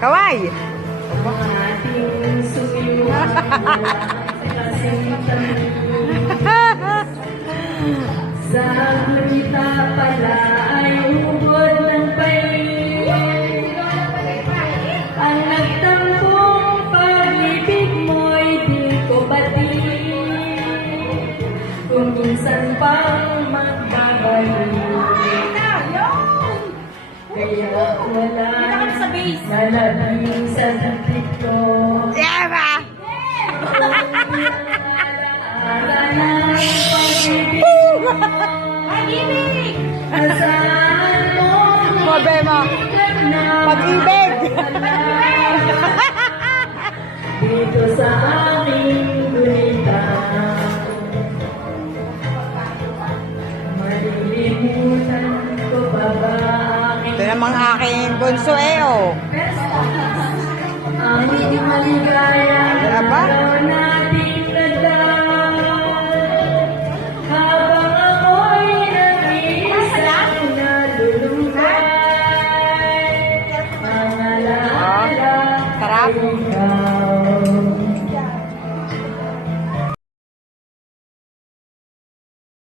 Kaway! Sa gunita pala ay ubod ng pain. Ang nagtampong pag-ibig mo'y di ko batid. Kung minsan pang magbabalik, kaya wala nalabing sa dibdib ko. Yeah, ba? Pag-ibig! Nasaan mo? Problema. Pag-ibig! Dito sa aming gunita, malilimutan ko pa ba Ito namang aking bunso oh. ang maligayang Aba? araw nating nagdaan? Habang ako'y nag-iisang nalulungkay, ang alaala Sarap. ay ikaw.